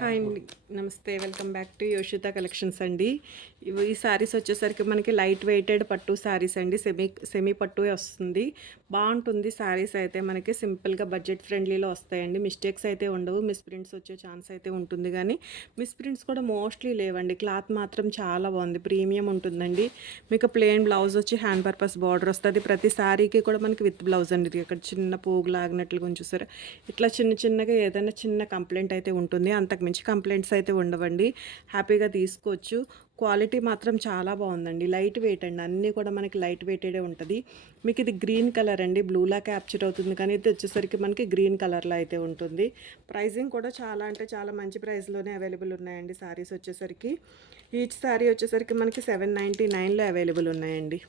Hi అండి, నమస్తే. Welcome back to యోషిత collections అండి. ఈ శారీస్ వచ్చేసరికి మనకి లైట్ వెయిటెడ్ పట్టు శారీస్ అండి. సెమీ పట్టు వస్తుంది. బాగుంటుంది శారీస్ అయితే మనకి సింపుల్గా బడ్జెట్ ఫ్రెండ్లీలో వస్తాయండి. మిస్టేక్స్ అయితే ఉండవు. మిస్ ప్రింట్స్ వచ్చే ఛాన్స్ అయితే ఉంటుంది, కానీ మిస్ ప్రింట్స్ కూడా మోస్ట్లీ లేవండి. క్లాత్ మాత్రం చాలా బాగుంది, ప్రీమియం ఉంటుందండి. మీకు ప్లెయిన్ బ్లౌజ్ వచ్చి హ్యాండ్ పర్పస్ బార్డర్ వస్తుంది. ప్రతి శారీకి కూడా మనకి విత్ బ్లౌజ్ అండి. ఇక్కడ చిన్న పోగు లాగినట్లుగా ఉంచుతారు. ఇట్లా చిన్నగా ఏదైనా చిన్న కంప్లైంట్ అయితే ఉంటుంది. అంతకు మించి కంప్లైంట్స్ అయితే ఉండవండి. హ్యాపీగా తీసుకోవచ్చు. క్వాలిటీ మాత్రం చాలా బాగుందండి. లైట్ వెయిట్ అండి, అన్నీ కూడా మనకి లైట్ వెయిటెడే ఉంటుంది. మీకు ఇది గ్రీన్ కలర్ అండి, బ్లూలా క్యాప్చర్ అవుతుంది, కానీ ఇది వచ్చేసరికి మనకి గ్రీన్ కలర్లో అయితే ఉంటుంది. ప్రైజింగ్ కూడా చాలా అంటే చాలా మంచి ప్రైస్లోనే అవైలబుల్ ఉన్నాయండి. శారీస్ వచ్చేసరికి ఈచ్ శారీ వచ్చేసరికి మనకి 799లో అవైలబుల్ ఉన్నాయండి.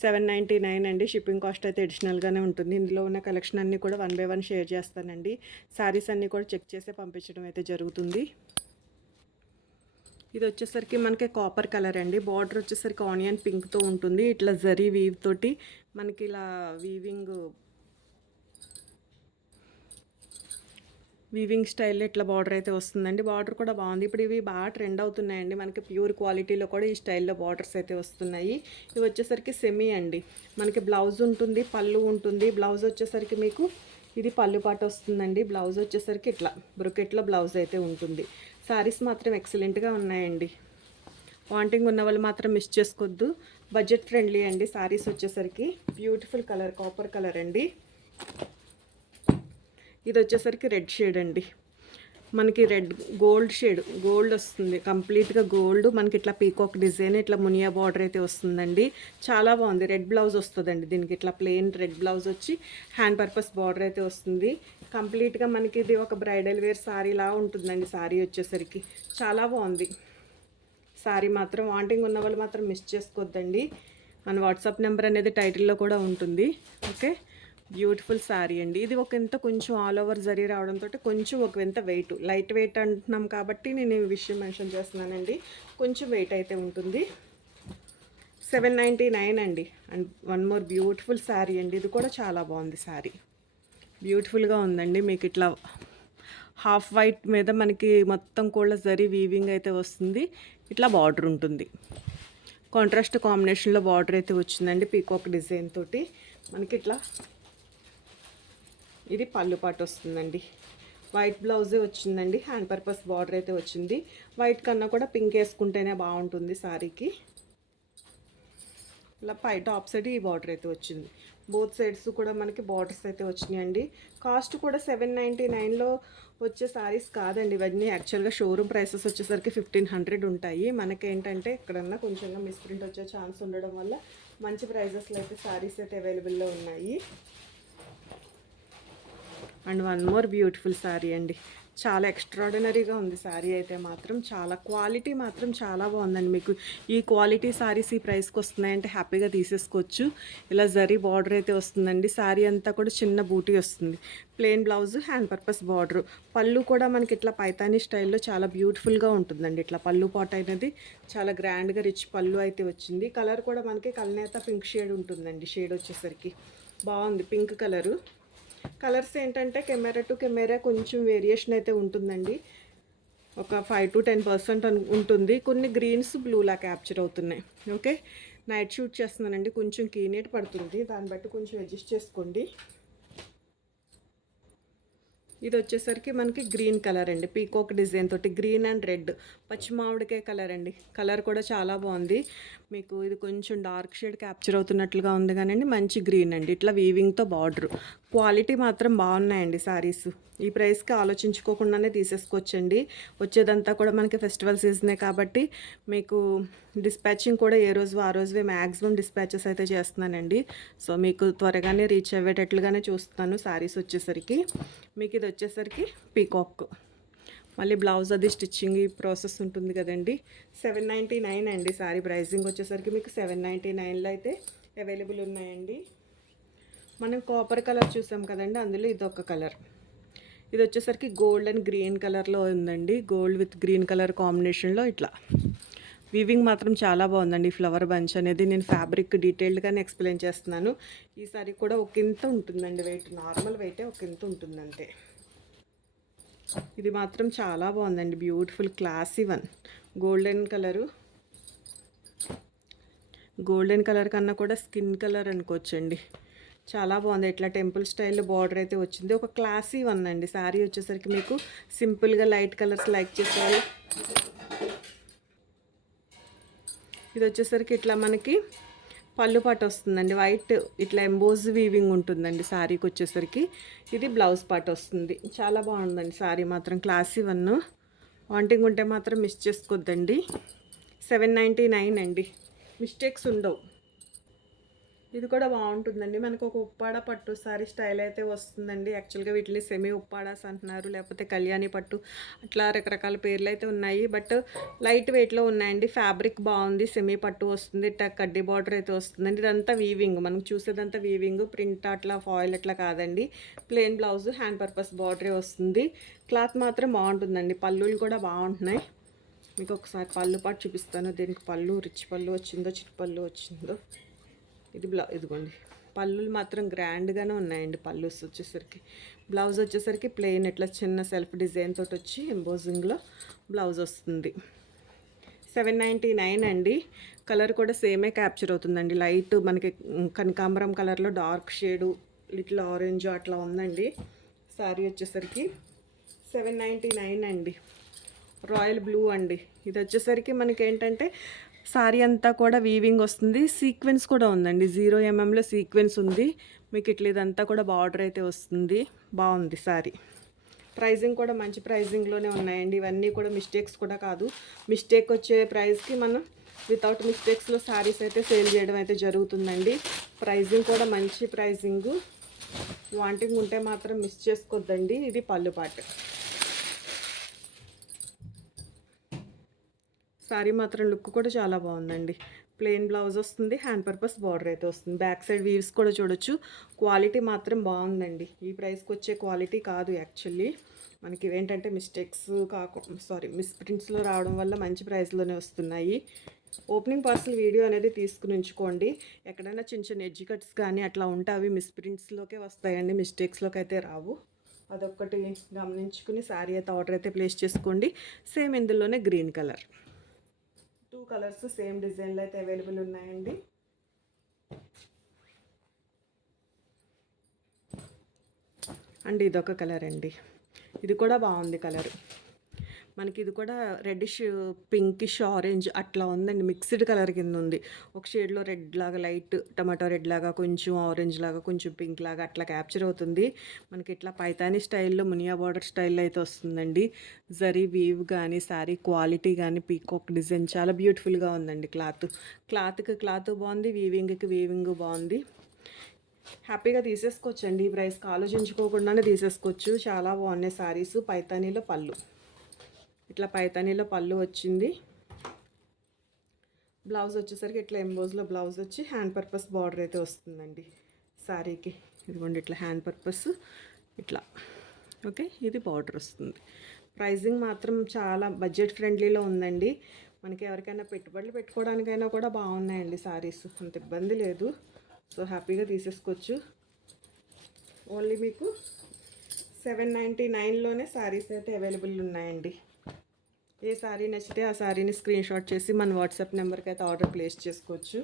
799 అండి. షిప్పింగ్ కాస్ట్ అయితే అడిషనల్గానే ఉంటుంది. ఇందులో ఉన్న కలెక్షన్ అన్నీ కూడా 1 బై 1 షేర్ చేస్తానండి. శారీస్ అన్నీ కూడా చెక్ చేసి పంపించడం అయితే జరుగుతుంది. ఇది వచ్చేసరికి మనకి కాపర్ కలర్ అండి. బార్డర్ వచ్చేసరికి ఆనియన్ పింక్తో ఉంటుంది. ఇట్లా జరీ వీవ్ తోటి మనకి ఇలా వీవింగ్ స్టైల్లో ఇట్లా బార్డర్ అయితే వస్తుందండి. బార్డర్ కూడా బాగుంది. ఇప్పుడు ఇవి బాగా ట్రెండ్ అవుతున్నాయండి. మనకి ప్యూర్ క్వాలిటీలో కూడా ఈ స్టైల్లో బార్డర్స్ అయితే వస్తున్నాయి. ఇవి వచ్చేసరికి సెమీ అండి. మనకి బ్లౌజ్ ఉంటుంది, పళ్ళు ఉంటుంది. బ్లౌజ్ వచ్చేసరికి మీకు ఇది పళ్ళు పాట వస్తుందండి. బ్లౌజ్ వచ్చేసరికి ఇట్లా బ్రొకెట్లో బ్లౌజ్ అయితే ఉంటుంది. శారీస్ మాత్రం ఎక్సలెంట్గా ఉన్నాయండి. వాంటింగ్ ఉన్న వాళ్ళు మాత్రం మిస్ చేసుకోవద్దు. బడ్జెట్ ఫ్రెండ్లీ అండి. శారీస్ వచ్చేసరికి బ్యూటిఫుల్ కలర్, కాపర్ కలర్ అండి. ఇది వచ్చేసరికి రెడ్ షేడ్ అండి. మనకి రెడ్ గోల్డ్ షేడ్, గోల్డ్ వస్తుంది, కంప్లీట్గా గోల్డ్. మనకి ఇట్లా పీకాక్ డిజైన్, ఇట్లా మునియా బార్డర్ అయితే వస్తుందండి. చాలా బాగుంది. రెడ్ బ్లౌజ్ వస్తుందండి దీనికి. ఇట్లా ప్లెయిన్ రెడ్ బ్లౌజ్ వచ్చి హ్యాండ్ పర్పస్ బార్డర్ అయితే వస్తుంది. కంప్లీట్గా మనకి ఇది ఒక బ్రైడల్ వేర్ శారీలా ఉంటుందండి. శారీ వచ్చేసరికి చాలా బాగుంది. శారీ మాత్రం వాంటింగ్ ఉన్న వాళ్ళు మాత్రం మిస్ చేసుకోవద్దండి. మన వాట్సాప్ నెంబర్ అనేది టైటిల్లో కూడా ఉంటుంది. ఓకే, బ్యూటిఫుల్ శారీ అండి. ఇది ఒక ఎంత కొంచెం ఆల్ ఓవర్ జరీ రావడంతో కొంచెం ఒక ఎంత వెయిట్, లైట్ వెయిట్ అంటున్నాం కాబట్టి నేను ఈ విషయం మెన్షన్ చేస్తున్నానండి. కొంచెం వెయిట్ అయితే ఉంటుంది. 799 అండి. And one more beautiful sari అండి. ఇది కూడా చాలా బాగుంది. శారీ బ్యూటిఫుల్గా ఉందండి. మీకు ఇట్లా హాఫ్ వైట్ మీద మనకి మొత్తం కూడా జరీ వీవింగ్ అయితే వస్తుంది. ఇట్లా బార్డర్ ఉంటుంది. కాంట్రాస్ట్ కాంబినేషన్లో బార్డర్ అయితే వచ్చిందండి. పీకాక్ డిజైన్ తోటి మనకి ఇట్లా ఇది పళ్ళు పాటు వస్తుందండి. వైట్ బ్లౌజే వచ్చిందండి. హ్యాండ్ పర్పస్ బార్డర్ అయితే వచ్చింది. వైట్ కన్నా కూడా పింక్ వేసుకుంటేనే బాగుంటుంది శారీకి. ఇలా పై టాప్ సైడ్ ఈ బార్డర్ అయితే వచ్చింది. బోత్ సైడ్స్ కూడా మనకి బార్డర్స్ అయితే వచ్చినాయండి. కాస్ట్ కూడా 799లో వచ్చే శారీస్ కాదండి ఇవన్నీ. యాక్చువల్గా షోరూమ్ ప్రైసెస్ వచ్చేసరికి 1500 ఉంటాయి. మనకేంటంటే ఎక్కడన్నా కొంచెంగా మిస్ప్రింట్ వచ్చే ఛాన్స్ ఉండడం వల్ల మంచి ప్రైజెస్లో అయితే శారీస్ అయితే అవైలబుల్లో ఉన్నాయి. And one more beautiful sari అండి. చాలా ఎక్స్ట్రాడినరీగా ఉంది శారీ అయితే మాత్రం. చాలా క్వాలిటీ మాత్రం చాలా బాగుందండి. మీకు ఈ క్వాలిటీ శారీస్ ఈ ప్రైస్కి వస్తున్నాయంటే హ్యాపీగా తీసేసుకోవచ్చు. ఇలా జరీ బార్డర్ అయితే వస్తుందండి. శారీ అంతా కూడా చిన్న బూటీ వస్తుంది. Plain blouse, hand purpose border. పళ్ళు కూడా మనకి ఇట్లా పైతానీ స్టైల్లో చాలా బ్యూటిఫుల్గా ఉంటుందండి. ఇట్లా పళ్ళు పాట అనేది చాలా గ్రాండ్గా రిచ్ పళ్ళు అయితే వచ్చింది. కలర్ కూడా మనకి కల్నేత పింక్ షేడ్ ఉంటుందండి. షేడ్ వచ్చేసరికి బాగుంది, పింక్ కలరు. కలర్స్ ఏంటంటే కెమెరా టు కెమెరా కొంచెం వేరియేషన్ అయితే ఉంటుందండి. ఒక 5 to 10% ఉంటుంది. కొన్ని గ్రీన్స్ బ్లూలా క్యాప్చర్ అవుతున్నాయి. ఓకే, నైట్ షూట్ చేస్తున్నానండి, కొంచెం కీనేట్ పడుతుంది, దాన్ని బట్టి కొంచెం అడ్జస్ట్ చేసుకోండి. ఇది వచ్చేసరికి మనకి గ్రీన్ కలర్ అండి. పీకాక్ డిజైన్ తోటి గ్రీన్ అండ్ రెడ్, పచ్చి మామిడికాయ కలర్ అండి. కలర్ కూడా చాలా బాగుంది. మీకు ఇది కొంచెం డార్క్ షేడ్ క్యాప్చర్ అవుతున్నట్లుగా ఉంది కానీ మంచి గ్రీన్ అండి. ఇట్లా వీవింగ్తో బార్డర్. క్వాలిటీ మాత్రం బాగున్నాయండి శారీస్. ఈ ప్రైస్కి ఆలోచించుకోకుండానే తీసేసుకోవచ్చండి. వచ్చేదంతా కూడా మనకి ఫెస్టివల్ సీజనే కాబట్టి మీకు డిస్పాచింగ్ కూడా ఏ రోజు ఆ రోజువే మ్యాక్సిమం డిస్పాచెస్ అయితే చేస్తున్నానండి. సో మీకు త్వరగానే రీచ్ అయ్యేటట్లుగానే చూస్తున్నాను. శారీస్ వచ్చేసరికి మీకు ఇది వచ్చేసరికి పీకాక్, మళ్ళీ బ్లౌజ్ అది స్టిచ్చింగ్ ఈ ప్రాసెస్ ఉంటుంది కదండి. 799 అండి. శారీ ప్రైజింగ్ వచ్చేసరికి మీకు 799లో అయితే అవైలబుల్ ఉన్నాయండి. మనం కాపర్ కలర్ చూసాం కదండి, అందులో ఇది ఒక కలర్. ఇది వచ్చేసరికి గోల్డ్ అండ్ గ్రీన్ కలర్లో ఉందండి. గోల్డ్ విత్ గ్రీన్ కలర్ కాంబినేషన్లో ఇట్లా వీవింగ్ మాత్రం చాలా బాగుందండి. ఫ్లవర్ బంచ్ అనేది నేను ఫ్యాబ్రిక్ డీటెయిల్డ్గానే ఎక్స్ప్లెయిన్ చేస్తున్నాను. ఈ సారీ కూడా ఒక ఇంత ఉంటుందండి వెయిట్, నార్మల్ వెయిటే ఒక ఇంత ఉంటుందంటే. ఇది మాత్రం చాలా బాగుందండి, beautiful classy one. Golden colour, golden colour కన్నా కూడా స్కిన్ కలర్ అనుకోవచ్చండి. చాలా బాగుంది. ఇట్లా టెంపుల్ స్టైల్లో బార్డర్ అయితే వచ్చింది. ఒక క్లాసీ వన్ అండి. శారీ వచ్చేసరికి మీకు సింపుల్గా లైట్ కలర్స్ లైక్ చేసేవాళ్ళు ఇది వచ్చేసరికి ఇట్లా మనకి పళ్ళు పాటు వస్తుందండి. వైట్ ఇట్లా ఎంబోజ్ వీవింగ్ ఉంటుందండి శారీకి వచ్చేసరికి. ఇది బ్లౌజ్ పార్ట్ వస్తుంది. చాలా బాగుందండి శారీ మాత్రం, క్లాసీ వన్. వాంటింగ్ ఉంటే మాత్రం మిస్ చేసుకోవద్దండి. 799 అండి, మిస్టేక్స్ ఉండవు. ఇది కూడా బాగుంటుందండి. మనకు ఒక ఉప్పాడ పట్టు సారీ స్టైల్ అయితే వస్తుందండి. యాక్చువల్గా వీటిని సెమీ ఉప్పాడాస్ అంటున్నారు, లేకపోతే కళ్యాణి పట్టు, అట్లా రకరకాల పేర్లు అయితే ఉన్నాయి. బట్ లైట్ వెయిట్లో ఉన్నాయండి. ఫ్యాబ్రిక్ బాగుంది, సెమీ పట్టు వస్తుంది, కడ్డీ బార్డర్ అయితే వస్తుందండి. ఇదంతా వీవింగ్, మనం చూసేదంతా వీవింగ్, ప్రింట్ అట్లా ఫాయిల్ అట్లా కాదండి. ప్లెయిన్ బ్లౌజ్, హ్యాండ్ పర్పస్ బార్డరే వస్తుంది. క్లాత్ మాత్రం బాగుంటుందండి. పళ్ళులు కూడా బాగుంటున్నాయి. మీకు ఒకసారి పళ్ళు పాటు చూపిస్తాను. దీనికి పళ్ళు రిచ్ పళ్ళు వచ్చిందో చిట్ పళ్ళు వచ్చిందో. ఇది ఇదిగోండి, పళ్ళులు మాత్రం గ్రాండ్గానే ఉన్నాయండి. పళ్ళు వచ్చేసరికి, బ్లౌజ్ వచ్చేసరికి ప్లెయిన్ ఇట్లా చిన్న సెల్ఫ్ డిజైన్ తోటి వచ్చి ఎంబోజింగ్లో బ్లౌజ్ వస్తుంది. 799 అండి. కలర్ కూడా సేమే క్యాప్చర్ అవుతుందండి. లైట్ మనకి కనకాంబరం కలర్లో డార్క్ షేడు, లిటిల్ ఆరెంజ్ అట్లా ఉందండి. శారీ వచ్చేసరికి 799 అండి. రాయల్ బ్లూ అండి. ఇది వచ్చేసరికి మనకి ఏంటంటే సారీ అంతా కూడా వీవింగ్ వస్తుంది. సీక్వెన్స్ కూడా ఉందండి, 0 mm సీక్వెన్స్ ఉంది. మీకు ఇట్లా ఇదంతా కూడా బార్డర్ అయితే వస్తుంది. బాగుంది సారీ. ప్రైజింగ్ కూడా మంచి ప్రైజింగ్లోనే ఉన్నాయండి. ఇవన్నీ కూడా మిస్టేక్స్ కూడా కాదు. మిస్టేక్ వచ్చే ప్రైస్కి మనం వితౌట్ మిస్టేక్స్లో శారీస్ అయితే సేల్ చేయడం అయితే జరుగుతుందండి. ప్రైజింగ్ కూడా మంచి ప్రైజింగ్. వాంటింగ్ ఉంటే మాత్రం మిస్ చేసుకోవద్దండి. ఇది పళ్ళు పాట. శారీ మాత్రం లుక్ కూడా చాలా బాగుందండి. ప్లెయిన్ బ్లౌజ్ వస్తుంది, హ్యాండ్ పర్పస్ బార్డర్ అయితే వస్తుంది. బ్యాక్ సైడ్ వీవ్స్ కూడా చూడొచ్చు. క్వాలిటీ మాత్రం బాగుందండి. ఈ ప్రైస్కి వచ్చే క్వాలిటీ కాదు యాక్చువల్లీ. మనకి ఏంటంటే మిస్టేక్స్ మిస్ప్రింట్స్లో రావడం వల్ల మంచి ప్రైస్లోనే వస్తున్నాయి. ఓపెనింగ్ పార్సల్ వీడియో అనేది తీసుకుని ఉంచుకోండి. ఎక్కడైనా చిన్న చిన్న ఎడ్జ్ కట్స్ కానీ అట్లా ఉంటే అవి మిస్ప్రింట్స్లోకే వస్తాయండి, మిస్టేక్స్లోకి అయితే రావు. అదొక్కటి గమనించుకుని శారీ అయితే ఆర్డర్ అయితే ప్లేస్ చేసుకోండి. సేమ్ ఇందులోనే గ్రీన్ కలర్, 2 కలర్స్ సేమ్ డిజైన్లో అయితే అవైలబుల్ ఉన్నాయండి. అండ్ ఇదొక కలర్ అండి. ఇది కూడా బాగుంది కలర్. మనకి ఇది కూడా రెడ్డిష్ పింకిష్ ఆరెంజ్ అట్లా ఉందండి. మిక్స్డ్ కలర్ కింద ఉంది. ఒక షేడ్లో రెడ్ లాగా, లైట్ టమాటో రెడ్ లాగా, కొంచెం ఆరెంజ్ లాగా, కొంచెం పింక్ లాగా అట్లా క్యాప్చర్ అవుతుంది. మనకి ఇట్లా పైతానీ స్టైల్లో, మునియా బార్డర్ స్టైల్లో అయితే వస్తుందండి. జరీ వీవ్ కానీ, శారీ క్వాలిటీ కానీ, పీకాక్ డిజైన్ చాలా బ్యూటిఫుల్గా ఉందండి. క్లాత్కి క్లాత్ బాగుంది, వీవింగ్కి వీవింగ్ బాగుంది. హ్యాపీగా తీసేసుకోవచ్చండి. ఈ ప్రైస్కి ఆలోచించుకోకుండానే తీసేసుకోవచ్చు. చాలా బాగున్నాయి శారీస్. పైతానీలో పళ్ళు, ఇట్లా పైతానీలో పళ్ళు వచ్చింది. బ్లౌజ్ వచ్చేసరికి ఇట్లా ఎంబోజ్లో బ్లౌజ్ వచ్చి హ్యాండ్ పర్పస్ బార్డర్ అయితే వస్తుందండి శారీకి. ఇదిగోండి ఇట్లా హ్యాండ్ పర్పస్ ఇట్లా. ఓకే, ఇది బార్డర్ వస్తుంది. ప్రైజింగ్ మాత్రం చాలా బడ్జెట్ ఫ్రెండ్లీలో ఉందండి. మనకి ఎవరికైనా పెట్టుబడులు పెట్టుకోవడానికైనా కూడా బాగున్నాయండి శారీస్, అంత ఇబ్బంది లేదు. సో హ్యాపీగా తీసేసుకోవచ్చు. ఓన్లీ మీకు 799లోనే శారీస్ అయితే అవైలబుల్ ఉన్నాయండి. ఏ శారీ నచ్చితే ఆ శారీని స్క్రీన్ షాట్ చేసి మన వాట్సాప్ నెంబర్కి అయితే ఆర్డర్ ప్లేస్ చేసుకోవచ్చు.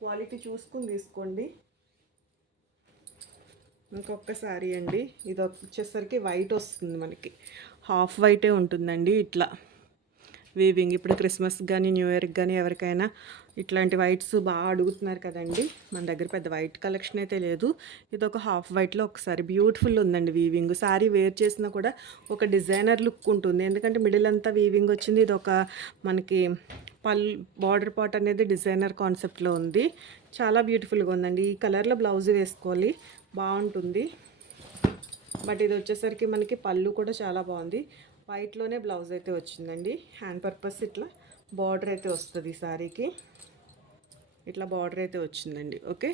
క్వాలిటీ చూసుకుని తీసుకోండి. ఇంకొక శారీ అండి. ఇది వచ్చేసరికి వైట్ వస్తుంది, మనకి హాఫ్ వైటే ఉంటుందండి. ఇట్లా వీవింగ్, ఇప్పుడు క్రిస్మస్ కానీ న్యూ ఇయర్కి కానీ ఎవరికైనా ఇట్లాంటి వైట్స్ బాగా అడుగుతున్నారు కదండి. మన దగ్గర పెద్ద వైట్ కలెక్షన్ అయితే లేదు. ఇది ఒక హాఫ్ వైట్లో ఒకసారి బ్యూటిఫుల్ ఉందండి వీవింగ్. శారీ వేర్ చేసినా కూడా ఒక డిజైనర్ లుక్ ఉంటుంది, ఎందుకంటే మిడిల్ అంతా వీవింగ్ వచ్చింది. ఇది ఒక మనకి బార్డర్ పార్ట్ అనేది డిజైనర్ కాన్సెప్ట్లో ఉంది. చాలా బ్యూటిఫుల్గా ఉందండి. ఈ కలర్లో బ్లౌజ్ వేసుకోవాలి, బాగుంటుంది. బట్ ఇది వచ్చేసరికి మనకి పళ్ళు కూడా చాలా బాగుంది. వైట్లోనే బ్లౌజ్ అయితే వచ్చిందండి. హ్యాండ్ పర్పస్ ఇట్లా బార్డర్ అయితే వస్తుంది ఈ శారీకి. ఇట్లా బార్డర్ అయితే వచ్చిందండి. ఓకే,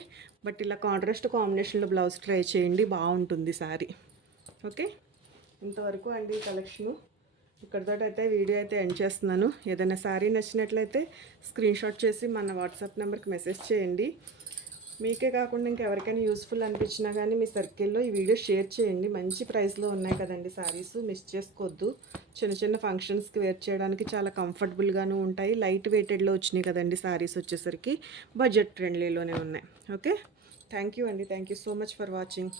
బట్ ఇలా కాంబినేషన్లో బ్లౌజ్ ట్రై చేయండి, బాగుంటుంది శారీ. ఓకే, ఇంతవరకు అండి కలెక్షను. ఇక్కడితో అయితే వీడియో అయితే ఎండ్ చేస్తున్నాను. ఏదైనా శారీ నచ్చినట్లయితే స్క్రీన్ షాట్ చేసి మన వాట్సాప్ నెంబర్కి మెసేజ్ చేయండి. మీకే కాకుండా ఇంకెవరికైనా యూస్ఫుల్ అనిపించినా కానీ మీ సర్కిల్లో ఈ వీడియో షేర్ చేయండి. మంచి ప్రైస్లో ఉన్నాయి కదండి శారీస్, మిస్ చేసుకోవద్దు. చిన్న చిన్న ఫంక్షన్స్కి వేర్ చేయడానికి చాలా కంఫర్టబుల్గాను ఉంటాయి. లైట్ వెయిటెడ్లో వచ్చినాయి కదండి శారీస్ వచ్చేసరికి. బడ్జెట్ ఫ్రెండ్లీలోనే ఉన్నాయి. ఓకే, థ్యాంక్ యూ అండి. Thank you so much for watching.